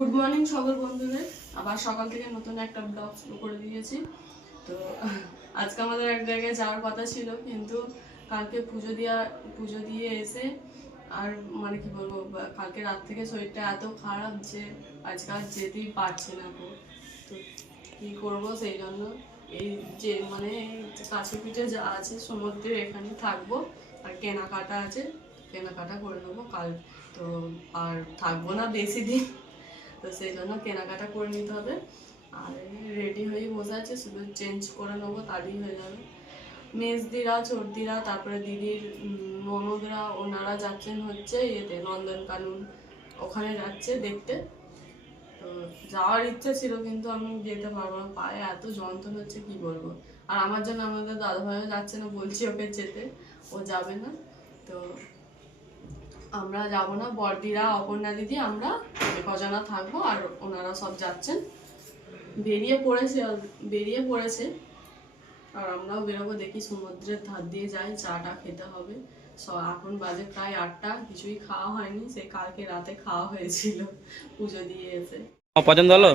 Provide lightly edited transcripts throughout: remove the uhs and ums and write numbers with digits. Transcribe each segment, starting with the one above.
Good morning সকল বন্ধুদের। আবার সকাল থেকে নতুন একটা ব্লগ শুরু করে দিয়েছি। তো আজকে আমাদের এক জায়গায় যাওয়ার কথা ছিল, কিন্তু কালকে পুজো দিয়ে এসে আর মানে কি বলবো, কালকে রাত থেকে শরীরটা এত খারাপ যে আজকে আর যেতেই পারছি না। তো কী করবো, সেই জন্য এই যে মানে কাছে পিঠে যা আছে সমুদ্রের এখানে থাকবো, আর কেনাকাটা আছে, কেনাকাটা করে নেবো কাল। তো আর থাকবো না বেশি দিন, তো সেই জন্য কেনাকাটা করে নিতে হবে। আর রেডি হয়ে বসে আছে, শুধু চেঞ্জ করে নেবো, তাড়ি হয়ে যাবে। মেজদিরা, চর্দিরা, তারপরে দিদির ননদরা, ওনারা যাচ্ছেন হচ্ছে ইয়েতে নন্দনকানন, ওখানে যাচ্ছে দেখতে। তো যাওয়ার ইচ্ছা ছিল, কিন্তু আমি যেতে পারবো না, পায়ে এত যন্ত্রণা হচ্ছে কি বলবো। আর আমার জন্য আমাদের দাদাভাইও যাচ্ছে না, বলছি ওকে যেতে, ও যাবে না। তো আমরা যাবো না, বড়দিরা, অপর্ণা দিদি, আমরা কজনা থাকবো, আর ওনারা সব যাচ্ছেন, বেরিয়ে পড়েছে। আর আমরাও বেরোবো, দেখি সমুদ্রের ধার দিয়ে যাই, চাটা খেতে হবে। এখন বাজে প্রায় 8টা, কিছুই খাওয়া হয়নি, সেই কালকে রাতে খাওয়া হয়েছিল পুজো দিয়ে এসে। পছন্দ হলো?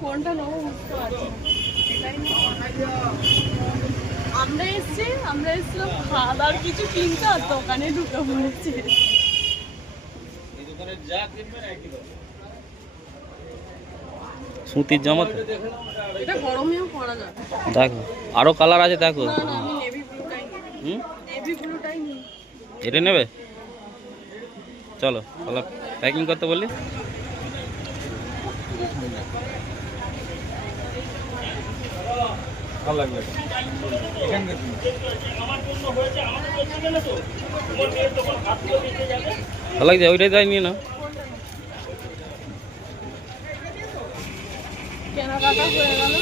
ফোনটা নেবো বুঝতে পারছি আমরা এসেছিলাম খাওয়া দাওয়ার কিছু কিনতে, আর দোকানে ঢুকে পড়েছি। সুতির জামা তো, এটা গরমেও পরা যায়। দেখো আরো কালার আছে, দেখো। না না, আমি নেভি ব্লুটাই নিই। নেভি ব্লুটাই নিই। এটা নেবে? চলো তাহলে প্যাকিং করতে বললি। ভালো লাগবে ভালো লাগছে, ওইটাই তাই নিয়ে না। কেনাকাটা হয়ে গেল,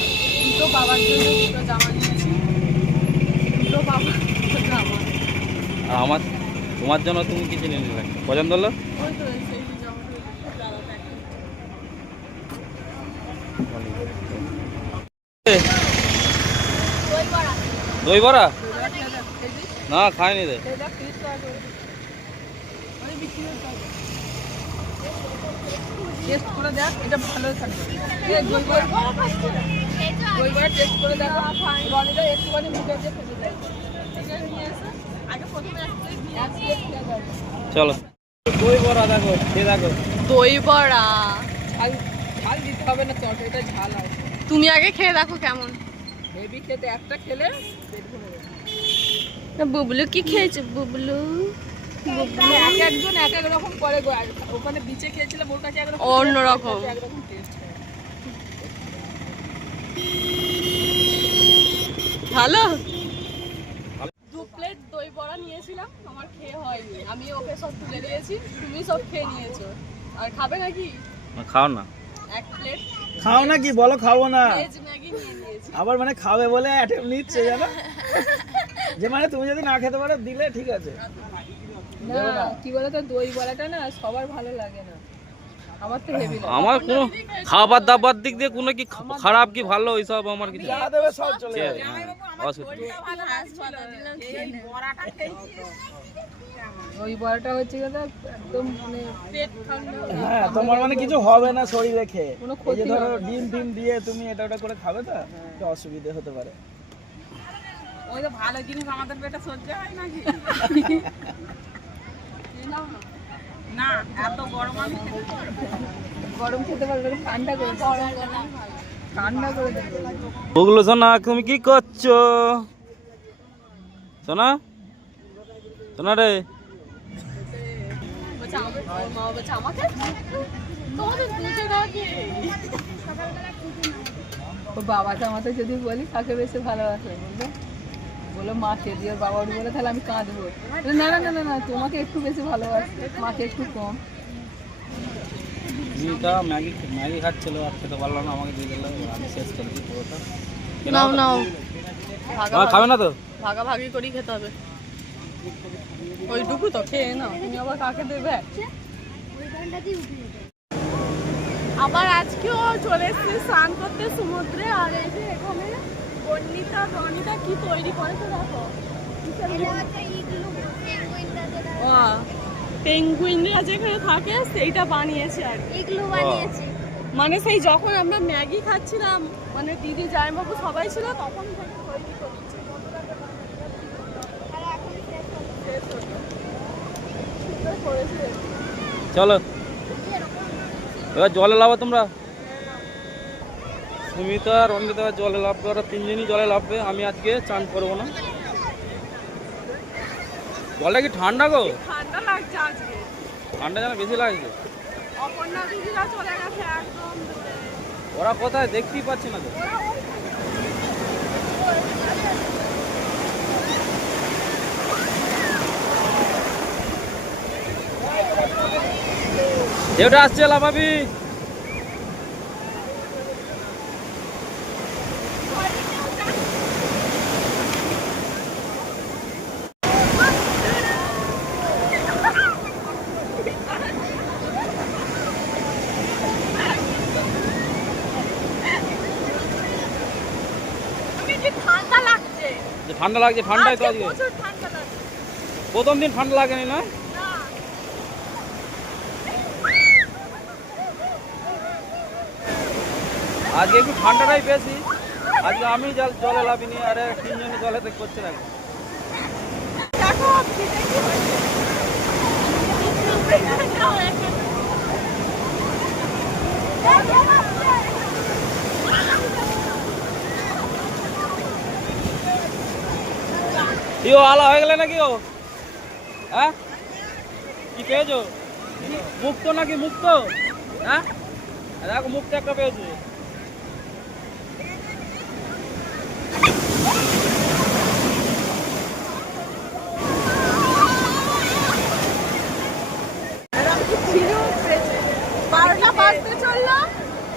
দুটো বাবার জন্য দুটো জামা নিয়েছি, দুটো বাবার জামা। আর আমার, তোমার জন্য তুমি কিছু নিয়ে নিলে, পছন্দ হলো? ওই তো সেই জামাটা দাদা দই বড়া না খাইনি রে। টেস্ট করে দেখ, এটা ভালো থাকবে। দইবড়া টেস্ট করে দেখো, রনিদা একটুখানি মুখে দিয়ে ফেলে দেয়। এটা নিয়ে এসে আগে প্রথমে এক প্লেট খেয়ে যাবে। চলো দই বড়া দেখো, খেয়ে দেখো। দই বড়া ঝাল দিতে হবে না, চট এটা ঝাল আছে। তুমি আগে খেয়ে দেখো কেমন। হেভি খেতে, একটা খেলে পেট ভরে যাবে। বুবলু কি খেয়েছে? বুবলু এক একজন এক এক রকম করে গো। আর ওখানে বিচে খেয়েছিলাম, ওর কাছে একরকম, অন্যরকম। একরকম টেস্ট। ভালো। 2 প্লেট দই বড়া নিয়েছিলাম, আমার খেয়ে হয়নি, আমি ওকে সব তুলে দিয়েছি, তুমি সব খেয়ে নিয়েছো। আর খাবে নাকি? খাও না। 1 প্লেট খাও না কি বলো? খাবো না ভেজ ম্যাগি নিয়ে নিয়েছি। আবার মানে খাবে বলে অ্যাটেম্প নিচ্ছে জানো, যে মানে তুমি যদি না খেতে পারো দিলে ঠিক আছে। না কি বলতো, দই বড়াটা না সবার ভালো লাগে না, আমার তো হেভি লাগে। আমার কোনো খাবার দাবার দিক দিয়ে কোনো কি খারাপ কি ভালো ওইসব আমার কিছু যা দেবে সব চলে যাবে। ওই বড়াটা হচ্ছে কথা একদম মানে পেট ঠান্ডা। হ্যাঁ, তোমার মানে কিছু হবে না শরীর রেখে। কোনো এই ক্ষতি যে ধরো হবে না। ডিম টিম দিয়ে তুমি এটা ওটা করে খাবে, তো একটু অসুবিধা হতে পারে। ওই তো ভালো জিনিস আমাদের পেটে সহ্য হয় নাকি? না, এত গরম আমি গরম খেতে পারবে না, ঠান্ডা করে ঠান্ডা করে দেবে। ওগুলো সোনা, তুমি কি করছো সোনা? সোনা রে, ও বাবাটা আমাকে যদি বলি কাকে বেশি ভালোবাসে, বলবে বলো মাকে দিয়ে, ওর বাবা বলে তাহলে আমি কাঁদবো। না না না না না, তোমাকে একটু বেশি ভালোবাসে, মাকে একটু কম। মিটা ম্যাগি খাচ্ছিল, আর খেতে পারলো না, আমাকে দিয়ে দিল, আমি শেষ করে দিই পুরোটা। নাও নাও, খাবে না তো? ভাগাভাগি করেই খেতে হবে। ওইটুকু তো খেয়ে নাও, তুমি আবার কাকে দেবে? আবার আজকেও চলে এসেছি স্নান করতে সমুদ্রে। আর এই যে এখানে রনিতা কি তৈরি করেছে দেখো। পেঙ্গুইনরা যেখানে থাকে সেইটা বানিয়েছে আর কি। এগুলো বানিয়েছে। মানে সেই যখন আমরা ম্যাগি খাচ্ছিলাম, মানে দিদি জামাইবাবু সবাই ছিল, তখন থেকে তৈরি করেছে। আর এখন সুন্দর করেছে। চলো এবার জলে লাভো তোমরা। সুমিতা আর রঞ্জিতা এবার জলে লাভবে, ওরা তিনজনই জলে লাভবে। আমি আজকে চান করবো না। জলটা কি ঠান্ডা গো? ঠান্ডা লাগছে আজকে। ঠান্ডা যেন বেশি লাগছে। অপর্ণা দিদিরা চলে গেছে একদম দূরে। ওরা কোথায় দেখতেই পাচ্ছি না তো। ঢেউটা আসছে লাফাবি। ঠান্ডা লাগছে, ঠান্ডা লাগছে, ঠান্ডাই তো আজকে। প্রচুর ঠান্ডা লাগছে। প্রথম দিন ঠান্ডা লাগেনি না? আজকে একটু ঠান্ডাটাই বেশি। আজকে আমি জলে লাভিনি, আরে তিনজনে জলেতে করছে না। দেখো কি ও আলা হয়ে গেলে নাকি ও? হ্যাঁ কি পেয়েছো? মুক্ত নাকি মুক্ত? হ্যাঁ দেখো মুক্ত একটা পেয়েছে।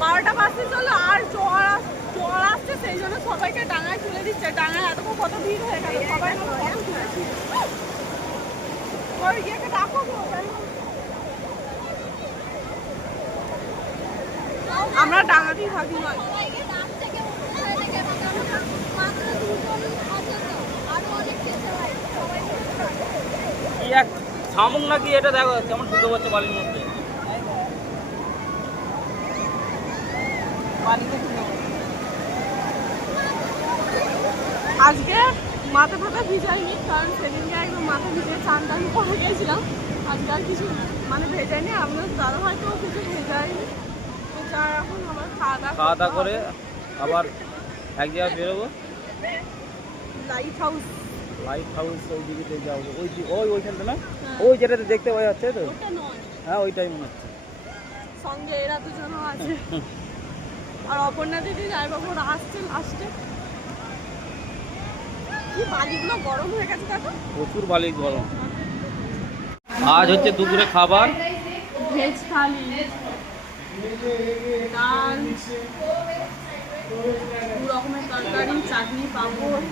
বারোটা বাজতে চললো আর জোয়ার আসছে, সেই জন্য সবাইকে ডাঙায় তুলে দিচ্ছে। ডাঙায় এতক্ষণ কত ভিড় হয়ে গেল, সবাই ওই ইয়েকে ডাকো গো। আমরা ডাঙাতেই থাকি নয়। সবাইকে ডাক থেকে উঠে থেকে মাত্র দুজন আছে তো, আরো অনেক খেতে হয় সবাই কি এক শামুক নাকি এটা দেখো কেমন ঢুকে পড়ছে বালির মধ্যে। আজকে মাথা ফাথা ভিজাইনি, কারণ সেদিনকে একদম মাথা ভিজিয়ে চান টান করে গেছিলাম। আজকে আর কিছু মানে ভেজাইনি, আপনার দাদা হয়তো কিছু ভেজাইনি। তো যা এখন আমার খাওয়া দাওয়া করে আবার এক জায়গায় বেরোবো। লাইট হাউস, লাইট হাউস ওই দিকে যাবো। ওইখানটা না, ওই যেটাতে দেখতে পাওয়া যাচ্ছে তো। ওটা নয়, হ্যাঁ ওইটাই মনে হচ্ছে। সঙ্গে এরা দুজনও আছে। আর অপর্ণা দিদি জামাইবাবুরা আসছে লাস্টে। কি বালিগুলো গরম হয়ে গেছে দেখো, প্রচুর বালি গরম। আজ হচ্ছে দুপুরে খাবার ভেজ থালি, ডাল, দু রকমের তরকারি, চাটনি, পাঁপড়।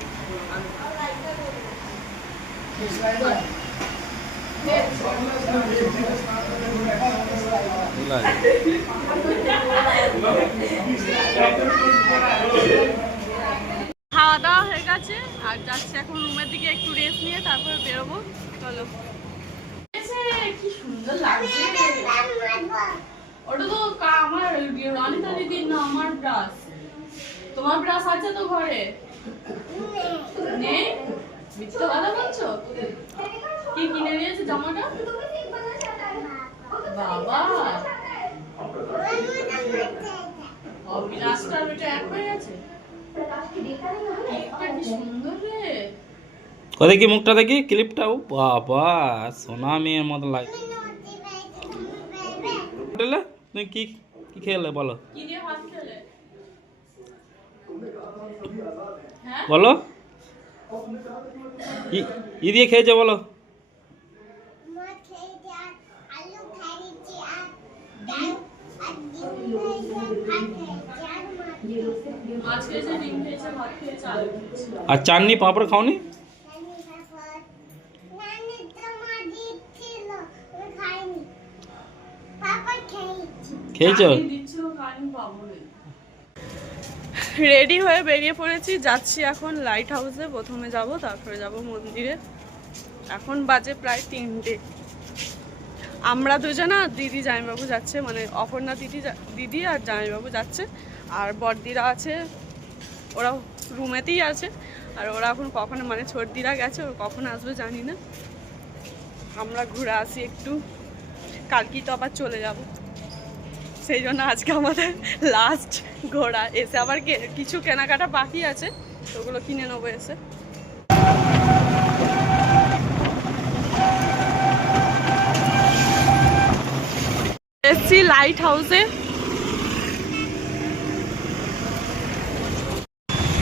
খাওয়া দাওয়া হয়ে গেছে আর যাচ্ছি এখন রুমের দিকে একটু রেস্ট নিয়ে, তারপরে বেরোবো। চলো। কি সুন্দর লাগছে। ওটা তো আমার রানিতা দিদির না, আমার ব্রাশ। তোমার ব্রাশ আছে তো ঘরে? নেই? মিথ্যা কথা বলছো? কি কিনে নিয়েছে জামাটা? বাবা অবিনাশটার ওইটা এক হয়ে গেছে। ক্লিপটা কি সুন্দর রে। কোথায় কি মুখটা দেখি ক্লিপটা? ও বাবা সোনা মেয়ের মতো লাগে। তুমি কি কি খেলে বলো? কি দিয়ে ভাত খেলে? হ্যাঁ বলো ই দিয়ে খেয়েছে বলো। মাছ খেয়েছে, ডিম খেয়েছে, ভাত খেয়েছে, আলু খেয়েছে। আর চাটনি পাঁপড় খাওনি? খেয়েছো? রেডি হয়ে বেরিয়ে পড়েছি, যাচ্ছি এখন লাইট হাউসে। প্রথমে যাব, তারপরে যাব মন্দিরে। এখন বাজে প্রায় 3টে। আমরা দুজনা দিদি জামাইবাবু যাচ্ছে, মানে অপর্ণা দিদি আর জামাইবাবু যাচ্ছে, আর বড়দিরা আছে, ওরা রুমেতেই আছে। আর ওরা এখন কখন, মানে ছোটদিরা গেছে, ওরা কখন আসবে জানি না। আমরা ঘুরে আসি একটু, কালকেই তো আবার চলে যাব, সেই জন্য আজকে আমাদের লাস্ট ঘোরা। এসে আবার কিছু কেনাকাটা বাকি আছে, ওগুলো কিনে নেবো এসে। এসছি লাইট হাউসে,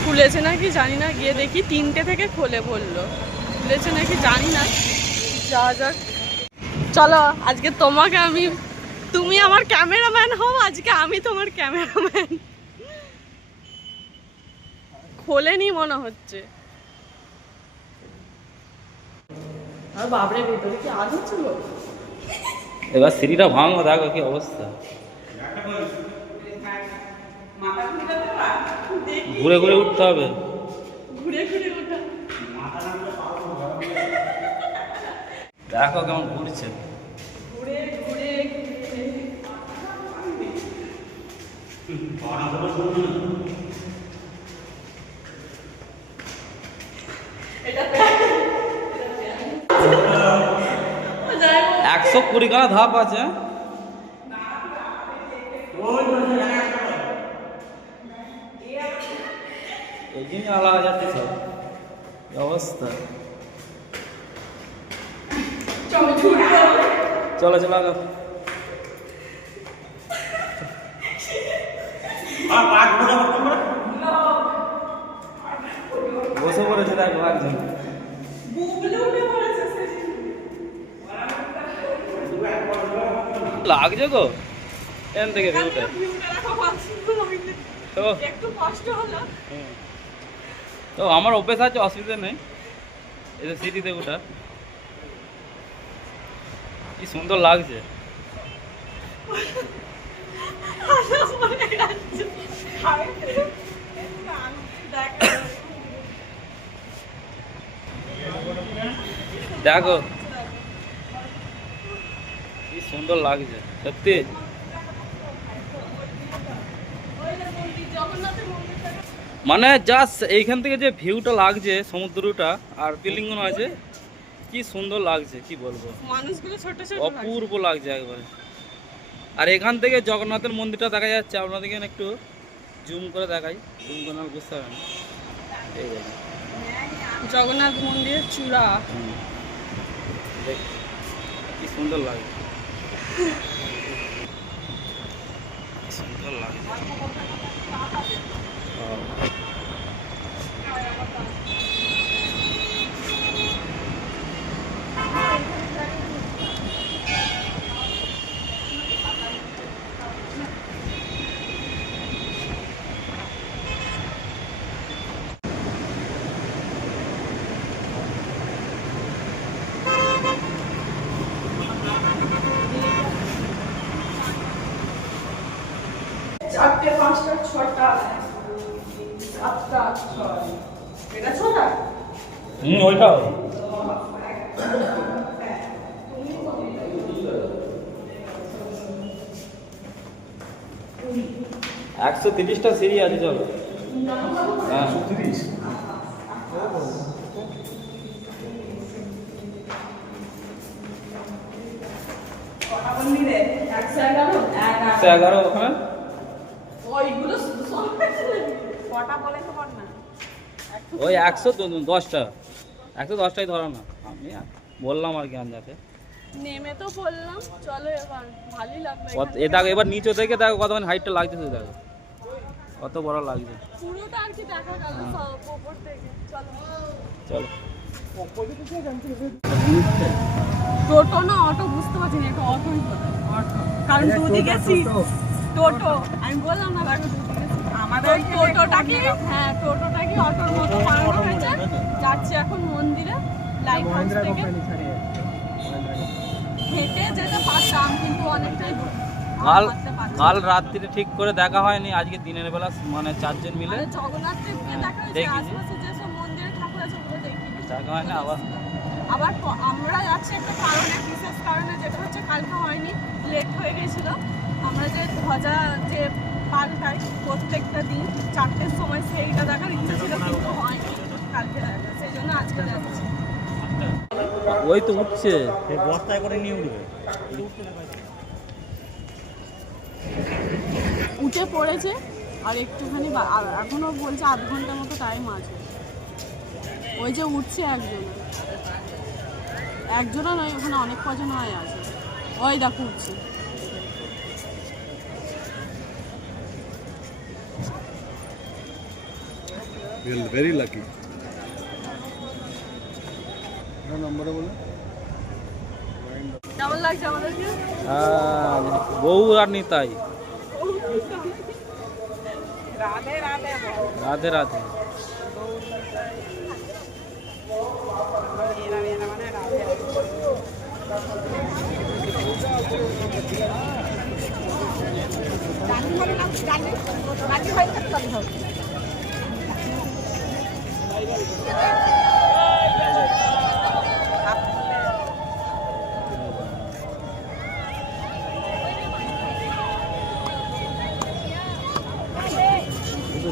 খুলেছে নাকি জানি না, গিয়ে দেখি 3টে থেকে খোলে বললো, খুলেছে নাকি জানি না। যাওয়া যাক, চলো। আজকে তোমাকে তুমি আমার ক্যামেরাম্যান হও, আজকে আমি তোমার ক্যামেরাম্যান। খোলেনি মনে হচ্ছে। আর বাবরে, ভেতরে কি আজ হচ্ছিল? এবার সিঁড়িটা ভাঙো, দেখো কি অবস্থা। ঘুরে ঘুরে উঠতে হবে। ঘুরে ঘুরে ওঠা। দেখো কেমন ঘুরছে। ঘুরে ঘুরে এটা 120 খানা ধাপ আছে। এই জিনিস আলাদা যাচ্ছে সব, কি অবস্থা। চলো চলো আগে। বসে পড়েছে দেখো একজন। লাগছে গো এখান থেকে ভিউটা। তো একটু কষ্ট হলো। তো আমার অভ্যেস আছে, অসুবিধা নেই। এই যে সিটিতে ওটা কি সুন্দর লাগছে। দেখো কি সুন্দর লাগছে সত্যি। মানে জাস্ট এইখান থেকে যে ভিউটা লাগছে, সমুদ্রটা আর বিল্ডিংগুলো আছে, কি সুন্দর লাগছে, কি বলবো। মানুষগুলো ছোট ছোট অপূর্ব লাগছে একবারে। আর এখান থেকে জগন্নাথের মন্দিরটা দেখা যাচ্ছে। আপনাদেরকে একটু জুম করে দেখাই, জুম করে না বুঝতে পারেন। এই দেখুন জগন্নাথ মন্দিরের চূড়া। দেখ কি সুন্দর লাগে, কি সুন্দর লাগে। চারটে, পাঁচটা, ছটা, সাতটা, ছয়। এটা ছটা? ওইটাও 130টা সিঁড়ি আছে। চলো। হ্যাঁ 130। কটা মন্দিরে? 111? 111 ওখানে। ওইগুলো সব কটা বলে তো পার না। ওই 110টা, 110টাই ধরো না। আমি বললাম আর কি আন্দাজে। নেমে তো বললাম চলো, এবার ভালোই লাগবে। এ দেখো এবার নিচে থেকে দেখো কত মানে হাইটটা লাগছে, শুধু দেখো কত বড় লাগছে। পুরোটা আর কি দেখা গেল সব উপর থেকে। চলো চলো। টোটো না অটো বুঝতে পারছি না, এটা অটোই অটো, কারণ দুদিকে সিট। টোটো আমি বললাম না, দেখো দুদিকে আমাদের টোটোটা কি, হ্যাঁ টোটোটা কি অটোর মতো বানানো হয়েছে, যাচ্ছে এখন মন্দিরে। লাইট হাউস থেকে হেঁটে যেতে পারতাম, কিন্তু অনেকটাই দূর। কাল রাত্রিরে ঠিক করে দেখা হয়নি, আজকে দিনের বেলা মানে 4 জন মিলে জগন্নাথ দেখা হয়েছে, দেখি আশেপাশে যেসব মন্দিরে ঠাকুর আছে ওগুলো দেখি দেখা হয় না। আবার আবার আমরা যাচ্ছি একটা কারণে, বিশেষ কারণে, যেটা হচ্ছে কালকে হয়নি, লেট হয়ে গেছিলো। আমরা যে ধ্বজা যে পাল্টাই প্রত্যেকটা দিন 4টের সময়, সেইটা দেখার ইচ্ছে ছিল কিন্তু হয়নি কালকে দেখা, সেই জন্য আজকে যাচ্ছি। ওই তো উঠছে। বস্তায় করে নিয়ে উঠবে। উঠে পড়েছে আর একটুখানি এখনো বলছে আধ ঘন্টার মতো টাইম আছে। ওই যে উঠছে একজনও নয়, ওখানে অনেক কজন হয় আছে। ওই দেখো উঠছে। very lucky. number বলো। কেমন লাগছে আমাদেরকে? বউ আর নিতাই। রাধে রাধে রাধে রাধে।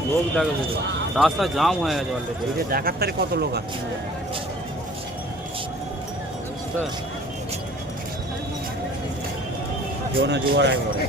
লোক দেখো, রাস্তা জাম হয়ে গেছে অলরেডি। এই যে দেখার তারিখ কত লোক আছে। জোয়ার একবারে।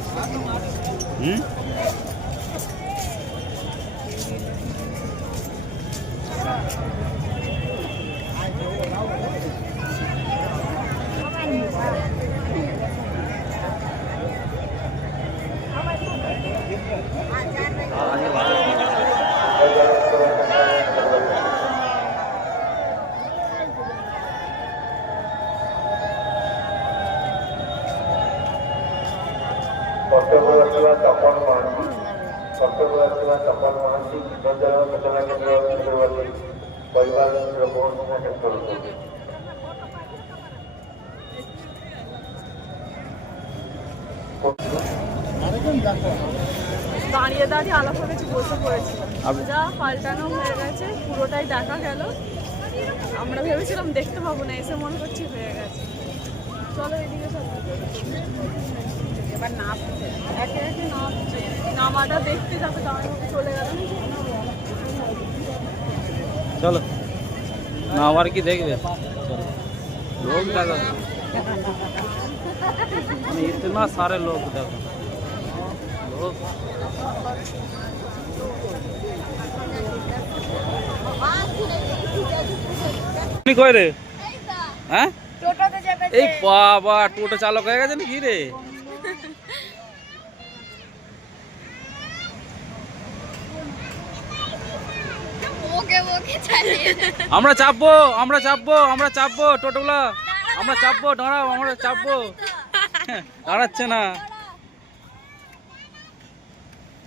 দাঁড়িয়ে দাঁড়িয়ে আলাদা কিছু বসে পড়েছিলাম, যা পাল্টানো হয়ে গেছে, পুরোটাই দেখা গেল। আমরা ভেবেছিলাম দেখতে পাবো না, এসে মনে করছি হয়ে গেছে। চলো এদিকে চলো, এবার নামছে, একে একে নামছে, নামাটা দেখতে যাবে, দাঁড়িয়ে চলে গেল। চলো না, আবার কি দেখবে? लोग देखो, इतना सारे लोग देखो, लोग কই রে? হ্যাঁ টোটোতে যাবে। এই বাবা, টোটো চালক হয়ে গেছে নাকি রে? ওকে ওকে চালিয়ে আমরা চাপবো, আমরা চাপবো, আমরা চাপবো, টোটোগুলা আমরা চাপবো। দাঁড়াও, আমরা চাপবো। দাঁড়াচ্ছে না।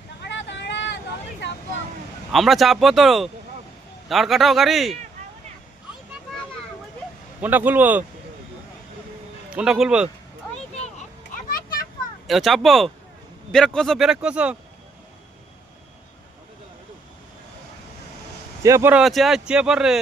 দাঁড়া দাঁড়া তুমি যাবো। আমরা চাপবো তো। দাঁড় কাটাও গাড়ি। কোনটা খুলবো? কোনটা খুলবো? চাপবো। ব্রেক কষো, ব্রেক কষো। চেয়ে পড়ো, চেয়ে পড় রে।